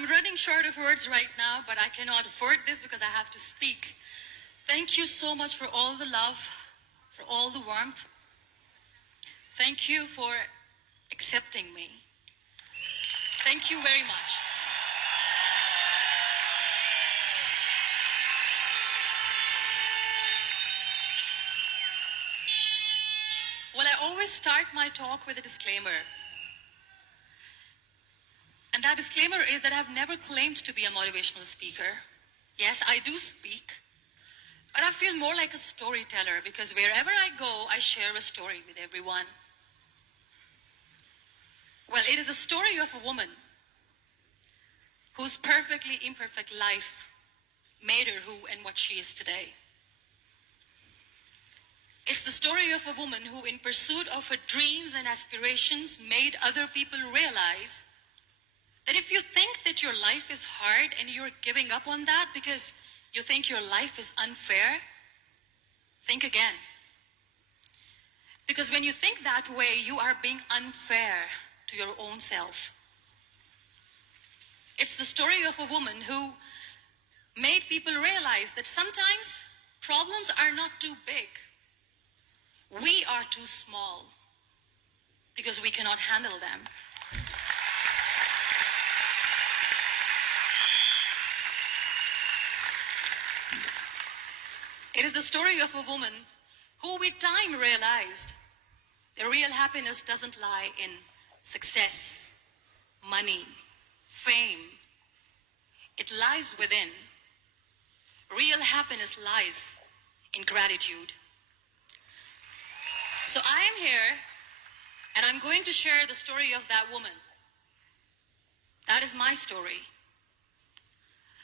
I'm running short of words right now, but I cannot afford this because I have to speak. Thank you so much for all the love, for all the warmth. Thank you for accepting me. Thank you very much. Well, I always start my talk with a disclaimer. And that disclaimer is that I've never claimed to be a motivational speaker. Yes, I do speak, but I feel more like a storyteller because wherever I go, I share a story with everyone. Well, it is a story of a woman whose perfectly imperfect life made her who and what she is today. It's the story of a woman who, in pursuit of her dreams and aspirations, made other people realize that if you think that your life is hard and you're giving up on that because you think your life is unfair, think again. Because when you think that way, you are being unfair to your own self. It's the story of a woman who made people realize that sometimes problems are not too big. We are too small because we cannot handle them. It is the story of a woman who with time realized that real happiness doesn't lie in success, money, fame. It lies within. Real happiness lies in gratitude. So I am here and I'm going to share the story of that woman. That is my story.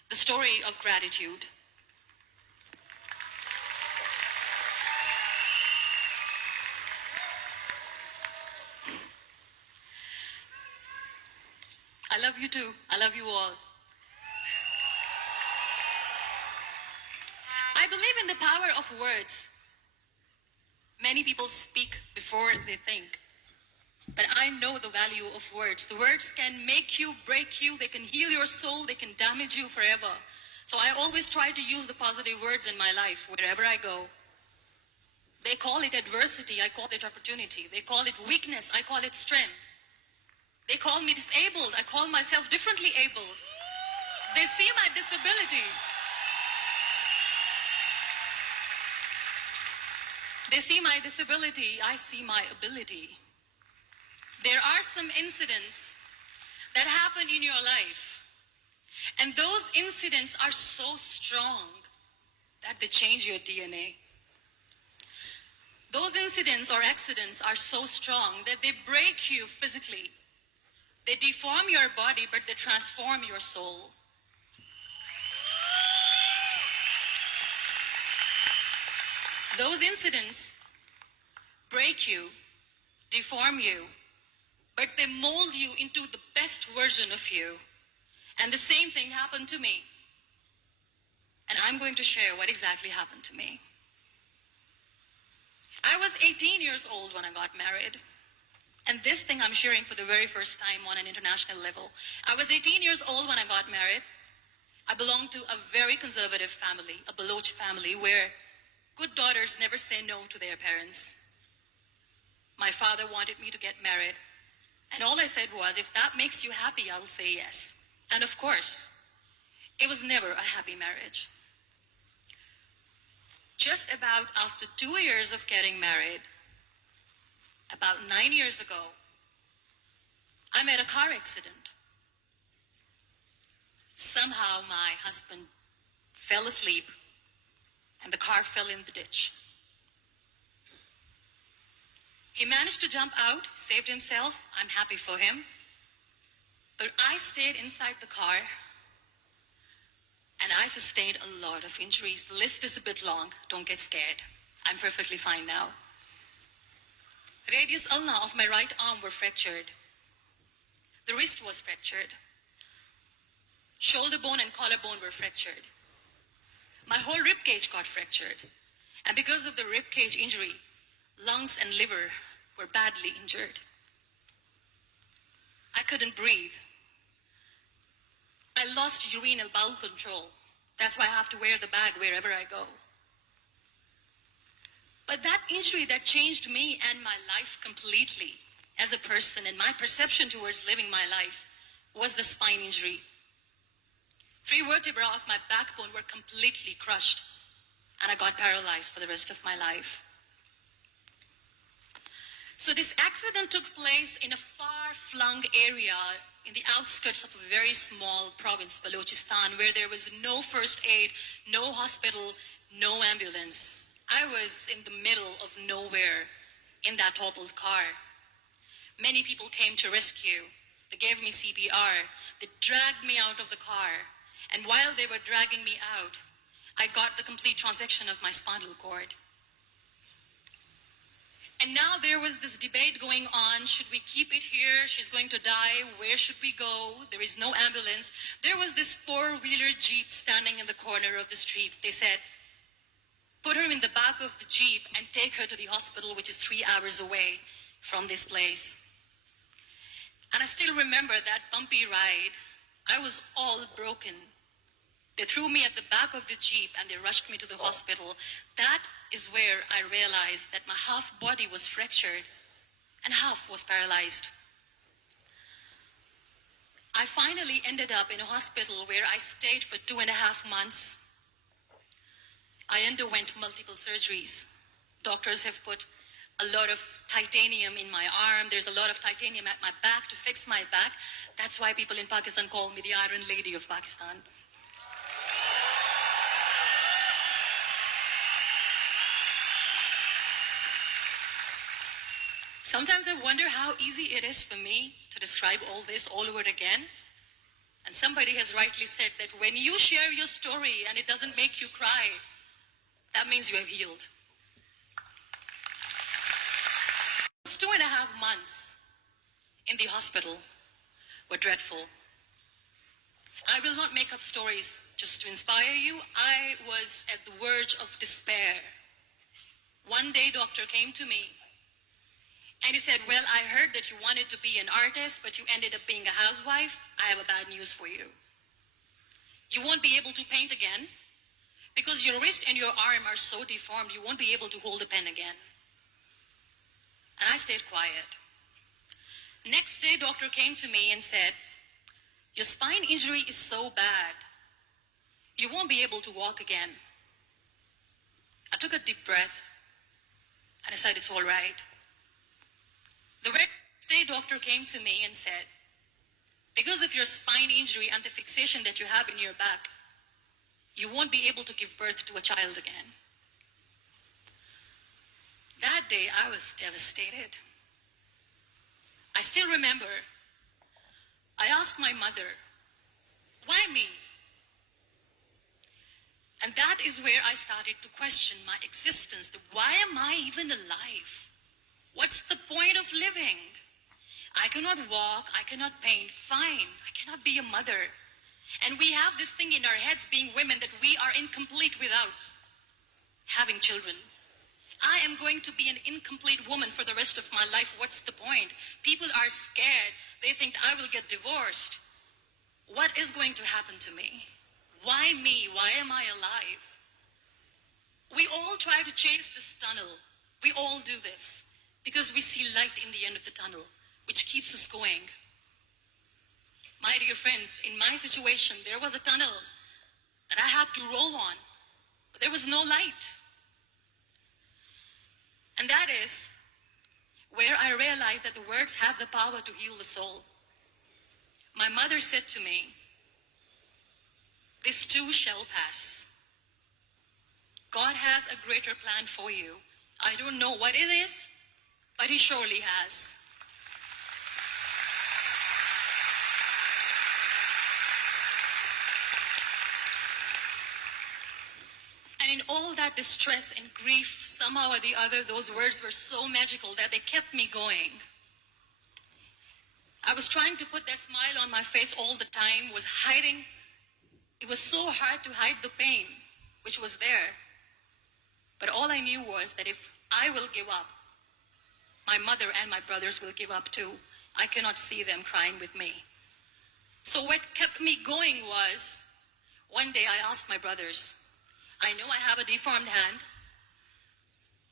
The story of gratitude. I love you too. I love you all. I believe in the power of words. Many people speak before they think. But I know the value of words. The words can make you, break you, they can heal your soul, they can damage you forever. So I always try to use the positive words in my life wherever I go. They call it adversity, I call it opportunity. They call it weakness, I call it strength. They call me disabled, I call myself differently abled. They see my disability. They see my disability, I see my ability. There are some incidents that happen in your life, and those incidents are so strong that they change your DNA. Those incidents or accidents are so strong that they break you physically. They deform your body, but they transform your soul. Those incidents break you, deform you, but they mold you into the best version of you. And the same thing happened to me. And I'm going to share what exactly happened to me. I was 18 years old when I got married. And this thing I'm sharing for the very first time on an international level. I was 18 years old when I got married. I belonged to a very conservative family, a Baloch family, where good daughters never say no to their parents. My father wanted me to get married. And all I said was, if that makes you happy, I'll say yes. And of course, it was never a happy marriage. Just about after 2 years of getting married, about 9 years ago, I met a car accident. Somehow my husband fell asleep and the car fell in the ditch. He managed to jump out, saved himself. I'm happy for him. But I stayed inside the car and I sustained a lot of injuries. The list is a bit long. Don't get scared. I'm perfectly fine now. Radius ulna of my right arm were fractured. The wrist was fractured. Shoulder bone and collarbone were fractured. My whole rib cage got fractured. And because of the rib cage injury, lungs and liver were badly injured. I couldn't breathe. lost urinary bowel control. That's why I have to wear the bag wherever I go. But that injury that changed me and my life completely as a person and my perception towards living my life was the spine injury. 3 vertebrae of my backbone were completely crushed, and I got paralyzed for the rest of my life. So this accident took place in a far-flung area in the outskirts of a very small province, Balochistan, where there was no first aid, no hospital, no ambulance. I was in the middle of nowhere in that toppled car. Many people came to rescue. They gave me CPR. They dragged me out of the car. And while they were dragging me out, I got the complete transection of my spinal cord. And now there was this debate going on. Should we keep it here? She's going to die. Where should we go? There is no ambulance. There was this 4-wheeler Jeep standing in the corner of the street. They said, put her in the back of the Jeep and take her to the hospital, which is 3 hours away from this place. And I still remember that bumpy ride. I was all broken. They threw me at the back of the Jeep and they rushed me to the hospital. That is where I realized that my half body was fractured and half was paralyzed. I finally ended up in a hospital where I stayed for 2.5 months. I underwent multiple surgeries. Doctors have put a lot of titanium in my arm. There's a lot of titanium at my back to fix my back. That's why people in Pakistan call me the Iron Lady of Pakistan. Sometimes I wonder how easy it is for me to describe all this all over again. And somebody has rightly said that when you share your story and it doesn't make you cry, that means you have healed. Those 2.5 months in the hospital were dreadful. I will not make up stories just to inspire you. I was at the verge of despair. One day, doctor came to me and he said, well, I heard that you wanted to be an artist, but you ended up being a housewife. I have a bad news for you. You won't be able to paint again because your wrist and your arm are so deformed, you won't be able to hold a pen again. And I stayed quiet. Next day, doctor came to me and said, your spine injury is so bad, you won't be able to walk again. I took a deep breath and I said, it's all right. The very next day, doctor came to me and said, because of your spine injury and the fixation that you have in your back, you won't be able to give birth to a child again. That day, I was devastated. I still remember, I asked my mother, why me? And that is where I started to question my existence. Why am I even alive? What's the point of living? I cannot walk, I cannot paint, fine. I cannot be a mother. And we have this thing in our heads being women that we are incomplete without having children. I am going to be an incomplete woman for the rest of my life. What's the point? People are scared. They think I will get divorced. What is going to happen to me? Why me? Why am I alive? We all try to chase this tunnel. We all do this because we see light in the end of the tunnel, which keeps us going. My dear friends, in my situation, there was a tunnel that I had to roll on, but there was no light. And that is where I realized that the words have the power to heal the soul. My mother said to me, this too shall pass. God has a greater plan for you. I don't know what it is, but He surely has. And in all that distress and grief, somehow or the other, those words were so magical that they kept me going. I was trying to put that smile on my face all the time, was hiding. It was so hard to hide the pain, which was there. But all I knew was that if I will give up, my mother and my brothers will give up too. I cannot see them crying with me. So what kept me going was, one day I asked my brothers, I know I have a deformed hand,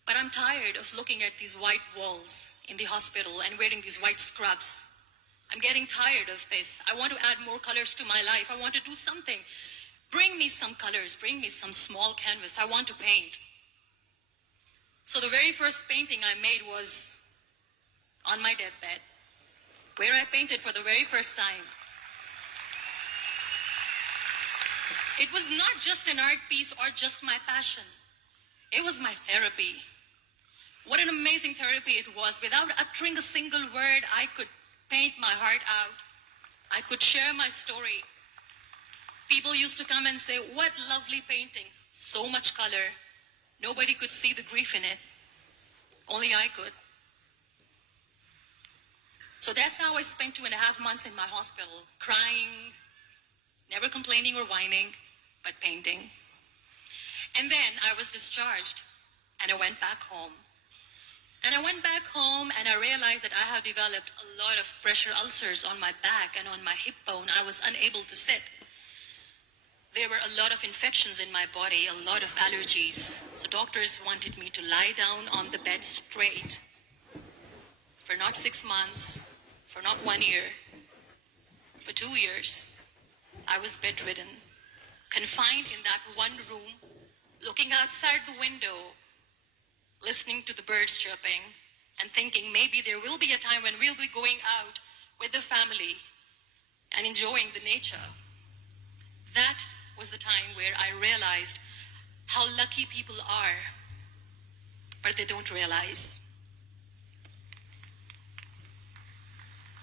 but I'm tired of looking at these white walls in the hospital and wearing these white scrubs. I'm getting tired of this. I want to add more colors to my life. I want to do something. Bring me some colors. Bring me some small canvas. I want to paint. So the very first painting I made was on my deathbed, where I painted for the very first time. It was not just an art piece or just my passion. It was my therapy. What an amazing therapy it was. Without uttering a single word, I could paint my heart out. I could share my story. People used to come and say, what lovely painting. So much color. Nobody could see the grief in it. Only I could. So that's how I spent 2.5 months in my hospital, crying, never complaining or whining, but painting. And then I was discharged, and I went back home. And I went back home, and I realized that I have developed a lot of pressure ulcers on my back and on my hip bone. I was unable to sit. There were a lot of infections in my body, a lot of allergies. So doctors wanted me to lie down on the bed straight for not 6 months, for not 1 year, for 2 years. I was bedridden, confined in that one room, looking outside the window, listening to the birds chirping, and thinking maybe there will be a time when we'll be going out with the family and enjoying the nature. That was the time where I realized how lucky people are, but they don't realize.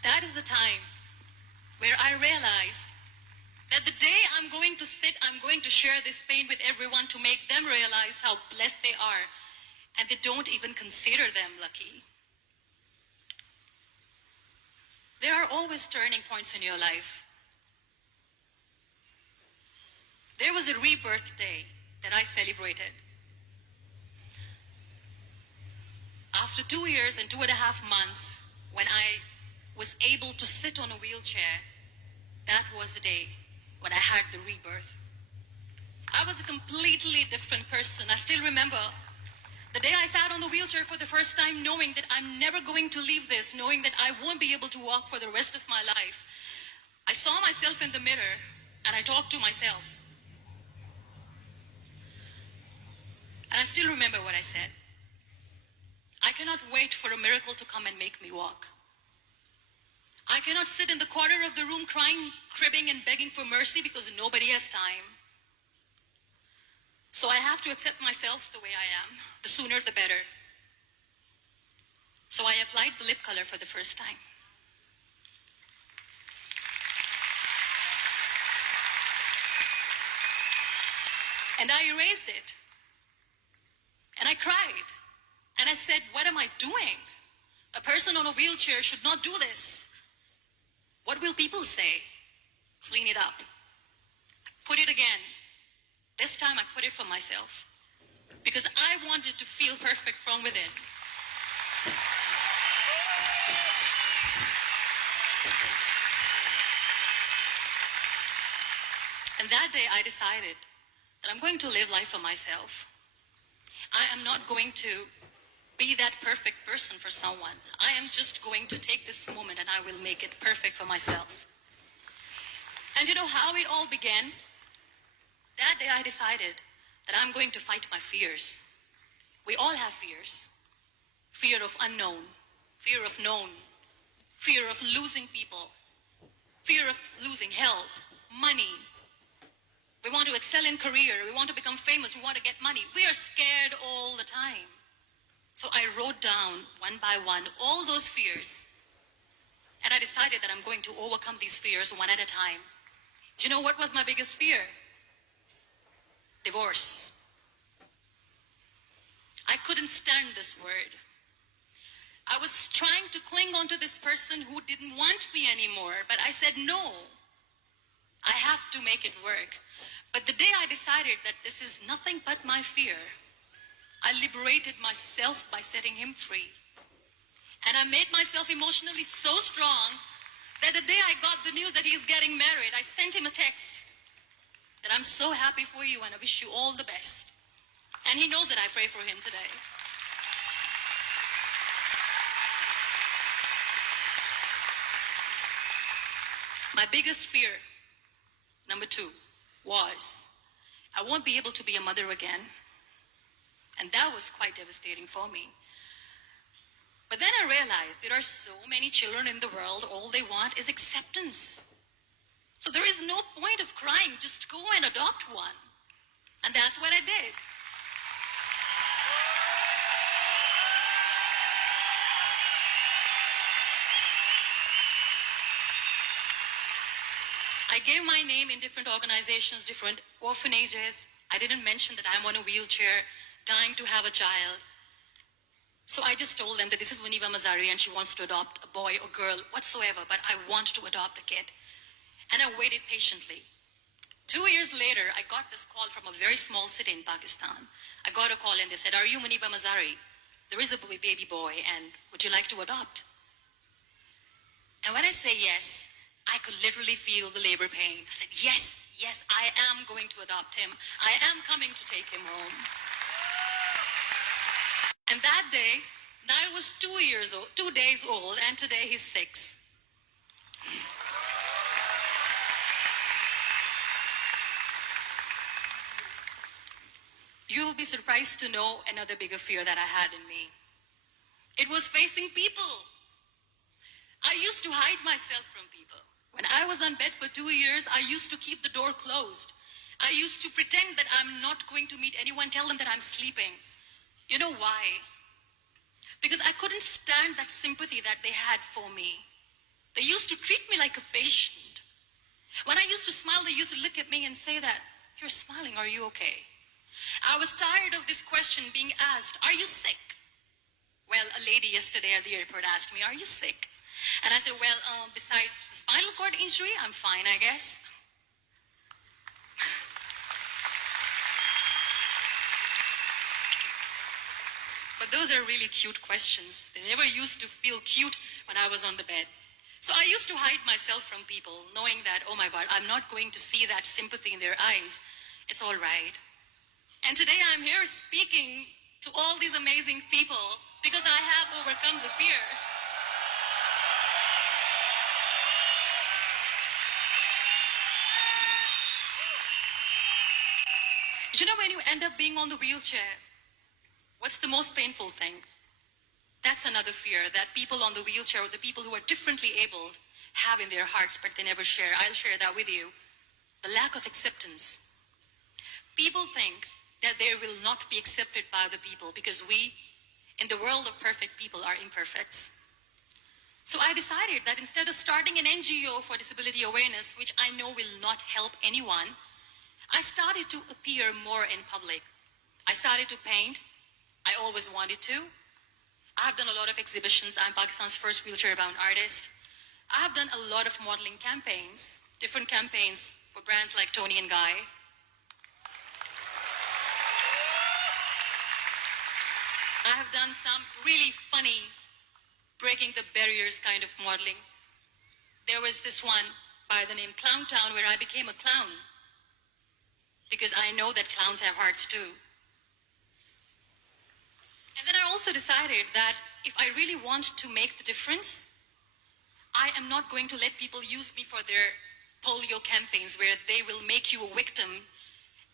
That is the time where I realized that the day I'm going to sit, I'm going to share this pain with everyone to make them realize how blessed they are, and they don't even consider them lucky. There are always turning points in your life. There was a rebirth day that I celebrated. After 2 years and 2.5 months, when I was able to sit on a wheelchair, that was the day when I had the rebirth. I was a completely different person. I still remember the day I sat on the wheelchair for the first time, knowing that I'm never going to leave this, knowing that I won't be able to walk for the rest of my life. I saw myself in the mirror and I talked to myself. And I still remember what I said. I cannot wait for a miracle to come and make me walk. I cannot sit in the corner of the room crying, cribbing, and begging for mercy because nobody has time. So I have to accept myself the way I am. The sooner the better. So I applied the lip color for the first time. And I erased it. And I cried. And I said, what am I doing? A person on a wheelchair should not do this. What will people say? Clean it up. Put it again. This time I put it for myself. Because I wanted to feel perfect from within. And that day I decided that I'm going to live life for myself. I am not going to be that perfect person for someone. I am just going to take this moment and I will make it perfect for myself. And you know how it all began? That day I decided that I'm going to fight my fears. We all have fears. Fear of unknown, fear of known, fear of losing people, fear of losing health, money. We want to excel in career, we want to become famous, we want to get money. We are scared all the time. So I wrote down one by one all those fears. And I decided that I'm going to overcome these fears one at a time. Do you know what was my biggest fear? Divorce. I couldn't stand this word. I was trying to cling on to this person who didn't want me anymore, but I said no. I have to make it work. But the day I decided that this is nothing but my fear, I liberated myself by setting him free. And I made myself emotionally so strong that the day I got the news that he's getting married, I sent him a text that I'm so happy for you and I wish you all the best. And he knows that I pray for him today. My biggest fear, number 2, was I won't be able to be a mother again. And that was quite devastating for me. But then I realized there are so many children in the world, all they want is acceptance. So there is no point of crying, just go and adopt one. And that's what I did. I gave my name in different organizations, different orphanages. I didn't mention that I'm on a wheelchair, dying to have a child. So I just told them that this is Muneeba Mazari and she wants to adopt a boy or girl, whatsoever, but I want to adopt a kid. And I waited patiently. 2 years later, I got this call from a very small city in Pakistan. I got a call and they said, "Are you Muneeba Mazari? There is a baby boy and would you like to adopt?" And when I say yes, I could literally feel the labor pain. I said, yes, I am going to adopt him. I am coming to take him home. And that day, Niall was 2 days old, and today he's 6. You'll be surprised to know another bigger fear that I had in me. It was facing people. I used to hide myself from people. When I was on bed for 2 years, I used to keep the door closed. I used to pretend that I'm not going to meet anyone, tell them that I'm sleeping. You know why? Because I couldn't stand that sympathy that they had for me. They used to treat me like a patient. When I used to smile, they used to look at me and say that, "You're smiling, are you okay?" I was tired of this question being asked, "Are you sick?" Well, a lady yesterday at the airport asked me, "Are you sick?" And I said, "Well, besides the spinal cord injury, I'm fine, I guess." But those are really cute questions. They never used to feel cute when I was on the bed. So I used to hide myself from people, knowing that, oh my God, I'm not going to see that sympathy in their eyes. It's all right. And today I'm here speaking to all these amazing people because I have overcome the fear. You know, when you end up being on the wheelchair, what's the most painful thing? That's another fear that people on the wheelchair or the people who are differently abled have in their hearts, but they never share. I'll share that with you. The lack of acceptance. People think that they will not be accepted by the people because we, in the world of perfect people, are imperfects. So I decided that instead of starting an NGO for disability awareness, which I know will not help anyone, I started to appear more in public. I started to paint. I always wanted to. I have done a lot of exhibitions. I'm Pakistan's first wheelchair-bound artist. I have done a lot of modeling campaigns, different campaigns for brands like Tony and Guy. I have done some really funny, breaking the barriers kind of modeling. There was this one by the name Clown Town where I became a clown because I know that clowns have hearts too. And then I also decided that if I really want to make the difference, I am not going to let people use me for their polio campaigns where they will make you a victim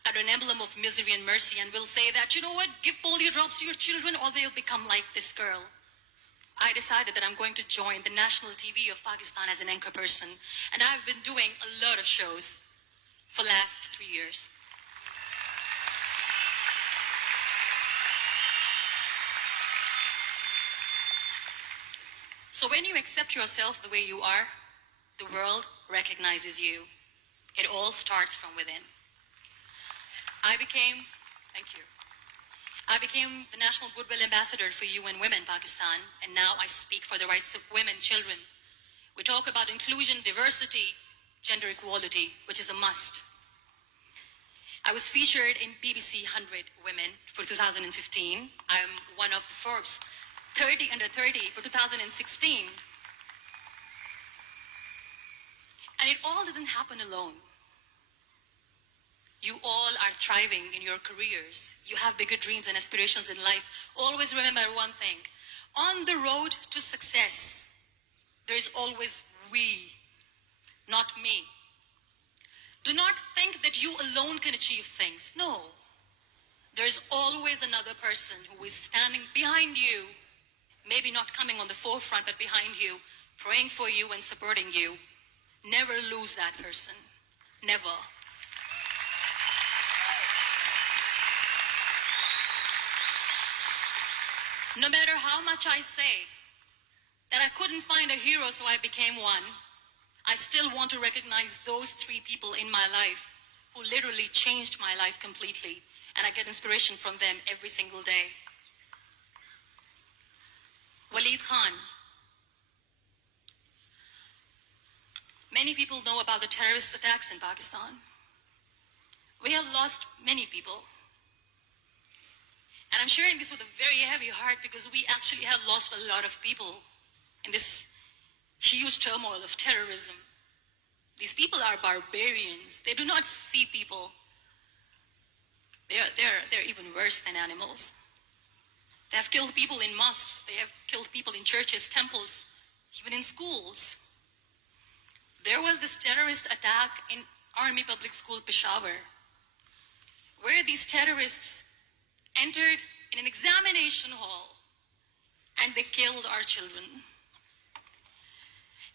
at an emblem of misery and mercy and will say that, you know what, give polio drops to your children or they'll become like this girl. I decided that I'm going to join the national TV of Pakistan as an anchor person, and I've been doing a lot of shows for the last 3 years. So when you accept yourself the way you are, the world recognizes you. It all starts from within. I became the National Goodwill Ambassador for UN Women Pakistan, and now I speak for the rights of women, children. We talk about inclusion, diversity, gender equality, which is a must. I was featured in BBC 100 Women for 2015. I'm one of the Forbes 30 under 30 for 2016. And it all didn't happen alone. You all are thriving in your careers. You have bigger dreams and aspirations in life. Always remember one thing. On the road to success, there is always we, not me. Do not think that you alone can achieve things. No. There is always another person who is standing behind you, maybe not coming on the forefront, but behind you, praying for you and supporting you. Never lose that person. Never. No matter how much I say that I couldn't find a hero, so I became one, I still want to recognize those three people in my life who literally changed my life completely, and I get inspiration from them every single day. Waleed Khan. Many people know about the terrorist attacks in Pakistan. We have lost many people. And I'm sharing this with a very heavy heart because we actually have lost a lot of people in this huge turmoil of terrorism. These people are barbarians. They do not see people. They're even worse than animals. They have killed people in mosques. They have killed people in churches, temples, even in schools. There was this terrorist attack in Army Public School, Peshawar, where these terrorists entered in an examination hall and they killed our children.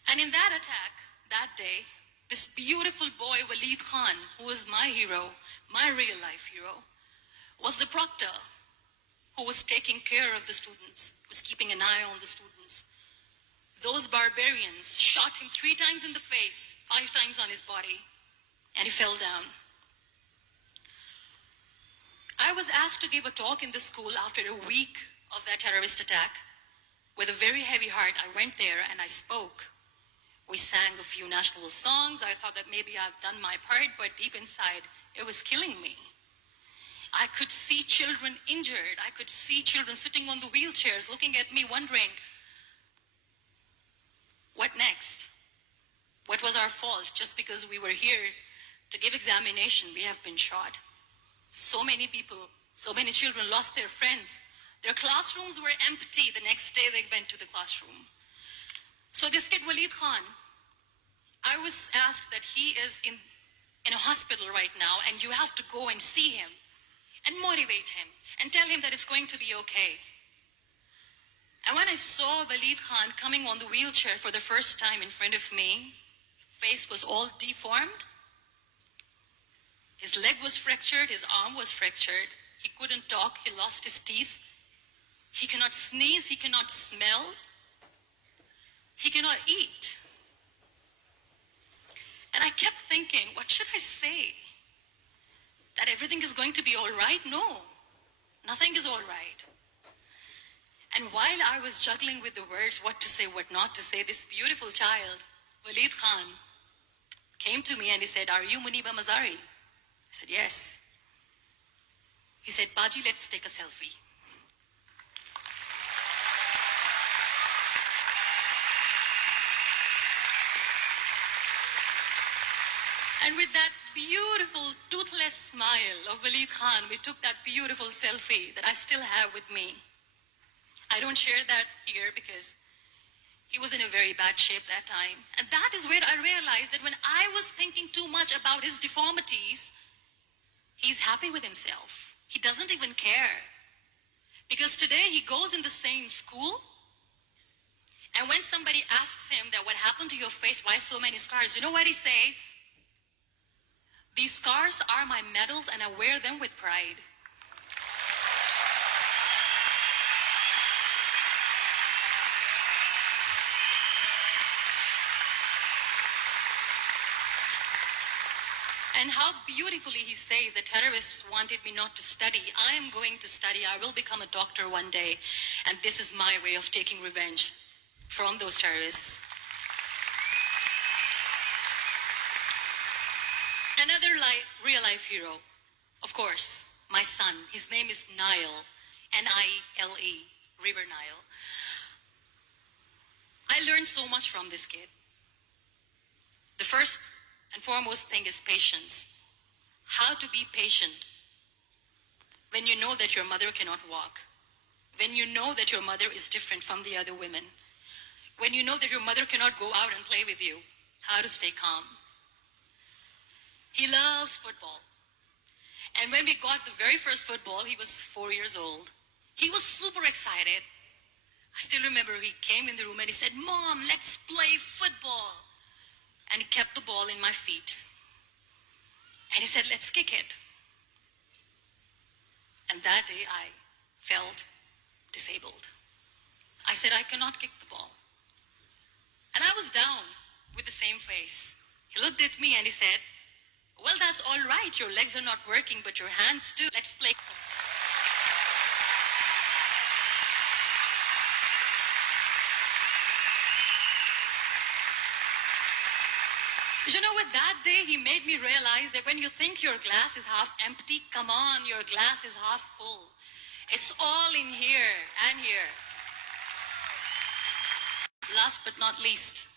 And in that attack, that day, this beautiful boy, Waleed Khan, who was my hero, my real life hero, was the proctor who was taking care of the students, was keeping an eye on the students. Those barbarians shot him 3 times in the face, 5 times on his body, and he fell down. I was asked to give a talk in the school after a week of that terrorist attack. With a very heavy heart, I went there and I spoke. We sang a few national songs. I thought that maybe I've done my part, but deep inside, it was killing me. I could see children injured. I could see children sitting on the wheelchairs looking at me wondering, what next? What was our fault? Just because we were here to give examination, we have been shot. So many people, so many children lost their friends. Their classrooms were empty. The next day they went to the classroom. So this kid, Waleed Khan, I was asked that he is in a hospital right now and you have to go and see him and motivate him and tell him that it's going to be okay. And when I saw Waleed Khan coming on the wheelchair for the first time in front of me, face was all deformed. His leg was fractured, his arm was fractured. He couldn't talk, he lost his teeth. He cannot sneeze, he cannot smell. He cannot eat. And I kept thinking, what should I say? That everything is going to be all right? No, nothing is all right. And while I was juggling with the words, what to say, what not to say, this beautiful child, Waleed Khan, came to me and he said, "Are you Muneeba Mazari?" I said, "Yes." He said, "Baji, let's take a selfie." And with that beautiful, toothless smile of Waleed Khan, we took that beautiful selfie that I still have with me. I don't share that here because he was in a very bad shape that time. And that is where I realized that when I was thinking too much about his deformities, he's happy with himself. He doesn't even care. Because today he goes in the same school, and when somebody asks him that what happened to your face, why so many scars, you know what he says? "These scars are my medals and I wear them with pride." And how beautifully he says, the terrorists wanted me not to study. I am going to study. I will become a doctor one day. And this is my way of taking revenge from those terrorists. Another real life hero, of course, my son. His name is Nile, N-I-L-E, River Nile. I learned so much from this kid. The first and foremost thing is patience. How to be patient when you know that your mother cannot walk, when you know that your mother is different from the other women, when you know that your mother cannot go out and play with you. How to stay calm. He loves football. And when we got the very first football, he was 4 years old. He was super excited. I still remember he came in the room and he said, "Mom, let's play football." And he kept the ball in my feet. And he said, "Let's kick it." And that day I felt disabled. I said, "I cannot kick the ball." And I was down with the same face. He looked at me and he said, "Well, that's all right. Your legs are not working, but your hands do. Let's play." You know what? That day he made me realize that when you think your glass is half empty, come on, your glass is half full. It's all in here and here. Last but not least,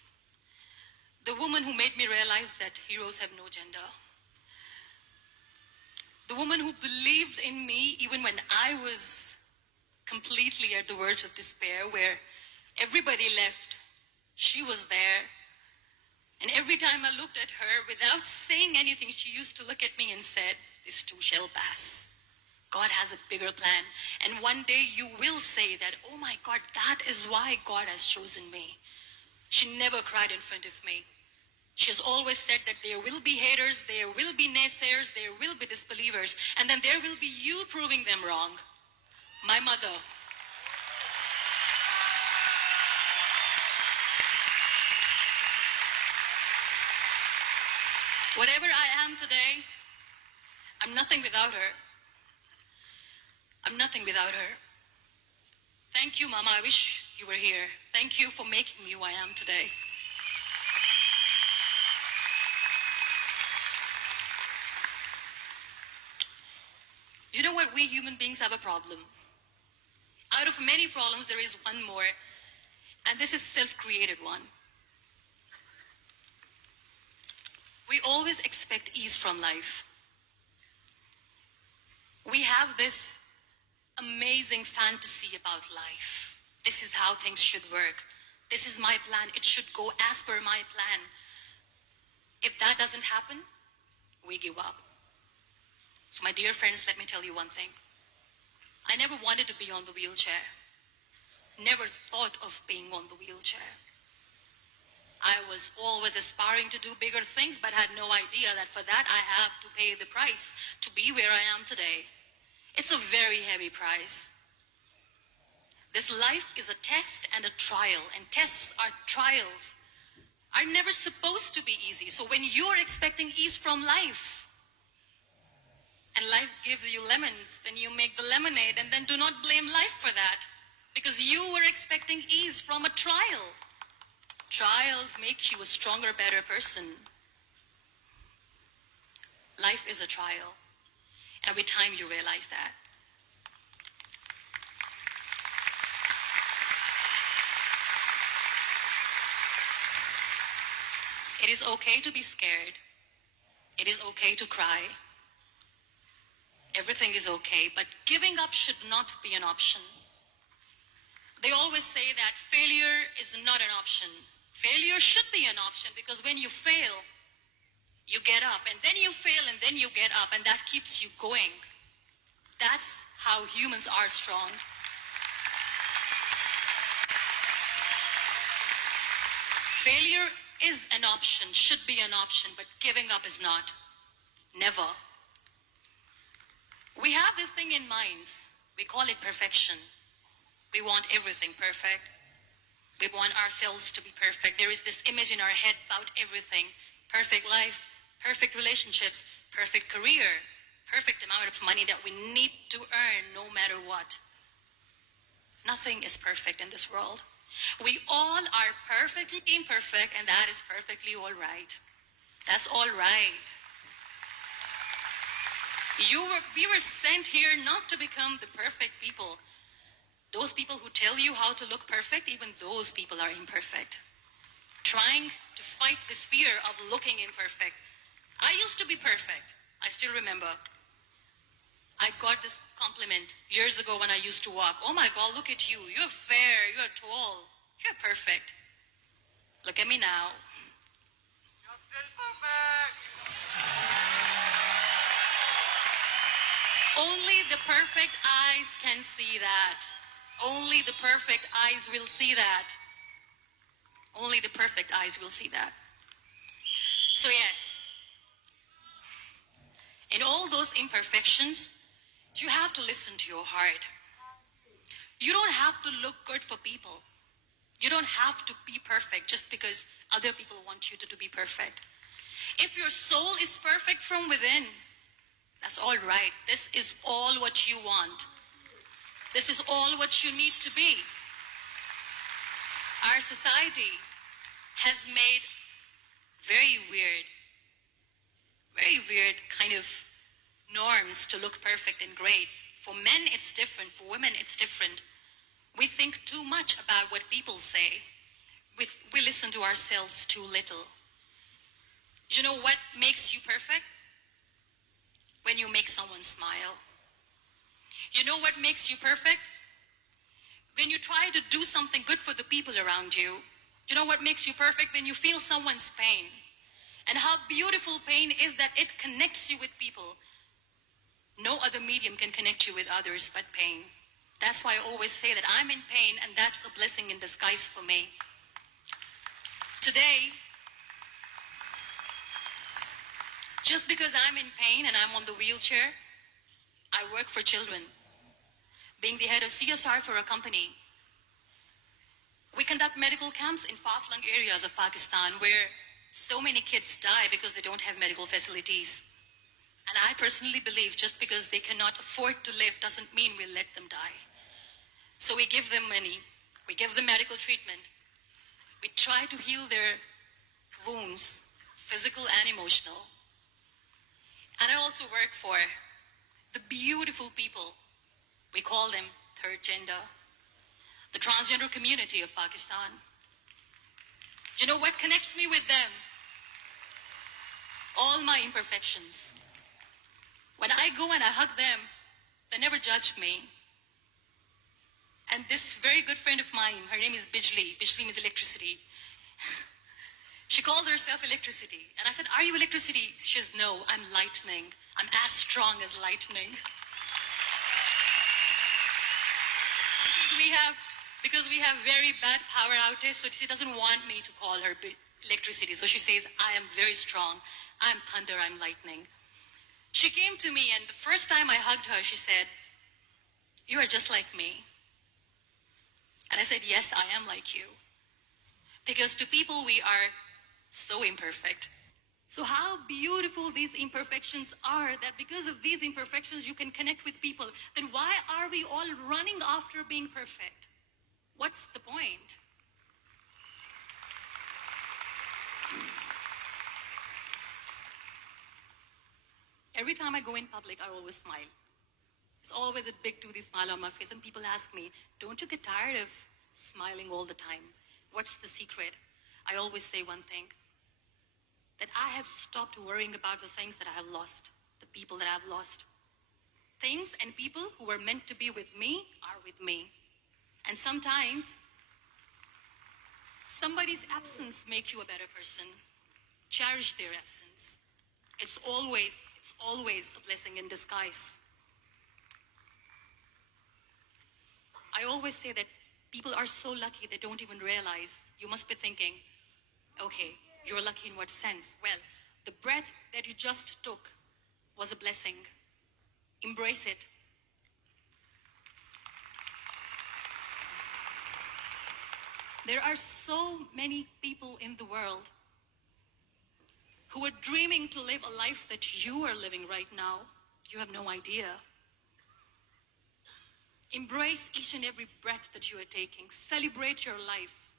the woman who made me realize that heroes have no gender. The woman who believed in me even when I was completely at the verge of despair, where everybody left, she was there. And every time I looked at her, without saying anything, she used to look at me and said, "This too shall pass. God has a bigger plan. And one day you will say that, oh my God, that is why God has chosen me." She never cried in front of me. She has always said that there will be haters, there will be naysayers, there will be disbelievers, and then there will be you proving them wrong. My mother. Whatever I am today, I'm nothing without her. I'm nothing without her. Thank you, Mama. I wish you were here. Thank you for making me who I am today. You know what? We human beings have a problem. Out of many problems, there is one more, and this is self-created one. We always expect ease from life. We have this amazing fantasy about life. This is how things should work. This is my plan. It should go as per my plan. If that doesn't happen, we give up. So my dear friends, let me tell you one thing. I never wanted to be on the wheelchair. Never thought of being on the wheelchair. I was always aspiring to do bigger things, but had no idea that for that I have to pay the price to be where I am today. It's a very heavy price. This life is a test and a trial, and tests are trials are never supposed to be easy. So when you're expecting ease from life, and life gives you lemons, then you make the lemonade, and then do not blame life for that, because you were expecting ease from a trial. Trials make you a stronger, better person. Life is a trial, and with time you realize that. It is okay to be scared. It is okay to cry. Everything is okay, but giving up should not be an option. They always say that failure is not an option. Failure should be an option, because when you fail, you get up, and then you fail, and then you get up, and that keeps you going. That's how humans are strong. Failure is an option, should be an option, but giving up is not. Never. We have this thing in minds. We call it perfection. We want everything perfect. We want ourselves to be perfect. There is this image in our head about everything. Perfect life, perfect relationships, perfect career, perfect amount of money that we need to earn no matter what. Nothing is perfect in this world. We all are perfectly imperfect, and that is perfectly all right. That's all right. We were sent here not to become the perfect people. Those people who tell you how to look perfect, even those people are imperfect. trying to fight this fear of looking imperfect. I used to be perfect. I still remember. I got this compliment years ago when I used to walk. Oh my God, look at you. You're fair, you're tall, you're perfect. Look at me now. You're still perfect. Only the perfect eyes can see that. Only the perfect eyes will see that. Only the perfect eyes will see that. So yes, in all those imperfections, you have to listen to your heart. You don't have to look good for people. You don't have to be perfect just because other people want you to be perfect. If your soul is perfect from within, that's all right. This is all what you want. This is all what you need to be. Our society has made very weird kind of norms to look perfect and great. For men, it's different. For women, it's different. We think too much about what people say. We listen to ourselves too little. You know what makes you perfect? When you make someone smile. You know what makes you perfect? When you try to do something good for the people around you. You know what makes you perfect? When you feel someone's pain. And how beautiful pain is that it connects you with people. No other medium can connect you with others but pain. That's why I always say that I'm in pain, and that's a blessing in disguise for me. Today, just because I'm in pain and I'm on the wheelchair, I work for children. Being the head of CSR for a company, we conduct medical camps in far-flung areas of Pakistan where so many kids die because they don't have medical facilities. And I personally believe just because they cannot afford to live doesn't mean we'll let them die. So we give them money, we give them medical treatment, we try to heal their wounds, physical and emotional. And I also work for the beautiful people, we call them third gender, the transgender community of Pakistan. You know what connects me with them? All my imperfections. When I go and I hug them, they never judge me. And this very good friend of mine, her name is Bijli. Bijli means electricity. She calls herself electricity. And I said, are you electricity? She says, no, I'm lightning. I'm as strong as lightning. Because we have very bad power outage, so she doesn't want me to call her electricity. So she says, I am very strong. I'm thunder, I'm lightning. She came to me, and the first time I hugged her, she said, you are just like me. And I said, yes, I am like you. Because to people, we are so imperfect. So how beautiful these imperfections are, that because of these imperfections, you can connect with people. Then why are we all running after being perfect? What's the point? Every time I go in public, I always smile. There's always a big toothy smile on my face, and people ask me, don't you get tired of smiling all the time? What's the secret? I always say one thing, that I have stopped worrying about the things that I have lost, the people that I have lost. Things and people who were meant to be with me are with me. And sometimes, somebody's absence makes you a better person. Cherish their absence. It's always a blessing in disguise. I always say that people are so lucky they don't even realize. You must be thinking, okay, you're lucky in what sense? Well, the breath that you just took was a blessing. Embrace it. There are so many people in the world who are dreaming to live a life that you are living right now. You have no idea. Embrace each and every breath that you are taking. Celebrate your life.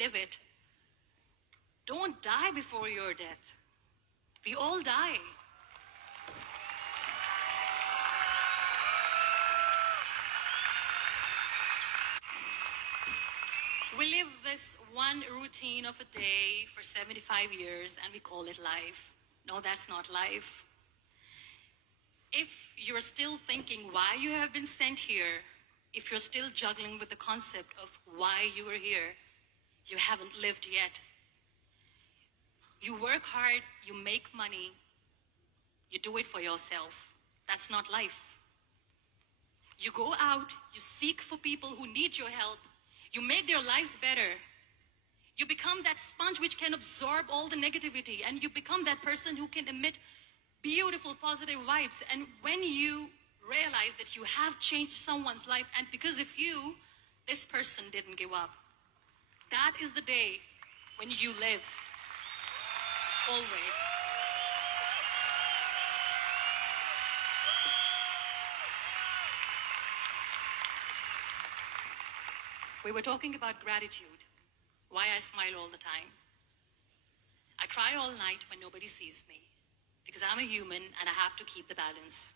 Live it. Don't die before your death. We all die. We live this one routine of a day for 75 years and we call it life. No, that's not life. If you're still thinking why you have been sent here, if you're still juggling with the concept of why you are here, you haven't lived yet. You work hard, you make money, you do it for yourself. That's not life. You go out, you seek for people who need your help, you make their lives better. You become that sponge which can absorb all the negativity, and you become that person who can emit beautiful, positive vibes. And when you realize that you have changed someone's life, and because of you, this person didn't give up, that is the day when you live. Always. We were talking about gratitude, why I smile all the time. I cry all night when nobody sees me, because I'm a human and I have to keep the balance.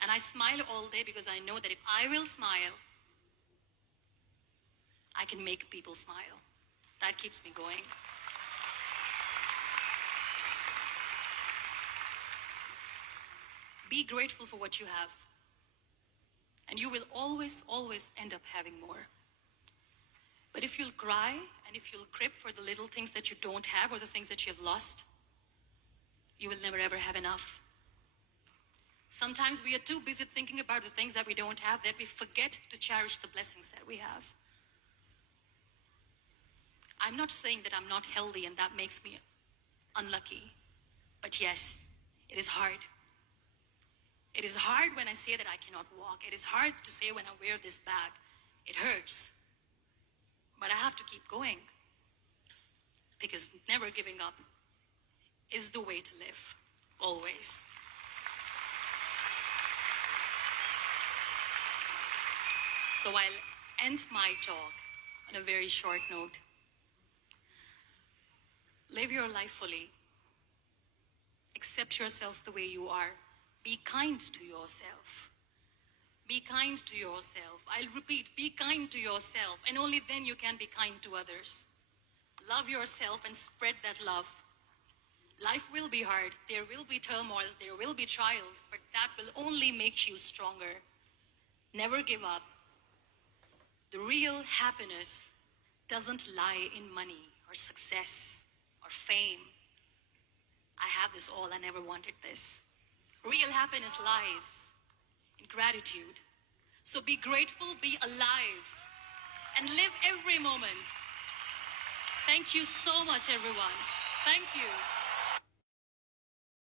And I smile all day because I know that if I will smile, I can make people smile. That keeps me going. Be grateful for what you have, and you will always, always end up having more. But if you'll cry and if you'll crib for the little things that you don't have or the things that you have lost, you will never ever have enough. Sometimes we are too busy thinking about the things that we don't have that we forget to cherish the blessings that we have. I'm not saying that I'm not healthy and that makes me unlucky. But yes, it is hard. It is hard when I say that I cannot walk. It is hard to say when I wear this bag. It hurts. But I have to keep going, because never giving up is the way to live, always. So I'll end my talk on a very short note. Live your life fully. Accept yourself the way you are. Be kind to yourself. Be kind to yourself. I'll repeat, be kind to yourself, and only then you can be kind to others. Love yourself and spread that love. Life will be hard. There will be turmoils. There will be trials, but that will only make you stronger. Never give up. The real happiness doesn't lie in money or success or fame. I have this all. I never wanted this. Real happiness lies in gratitude. So be grateful, be alive, and live every moment. Thank you so much, everyone. Thank you.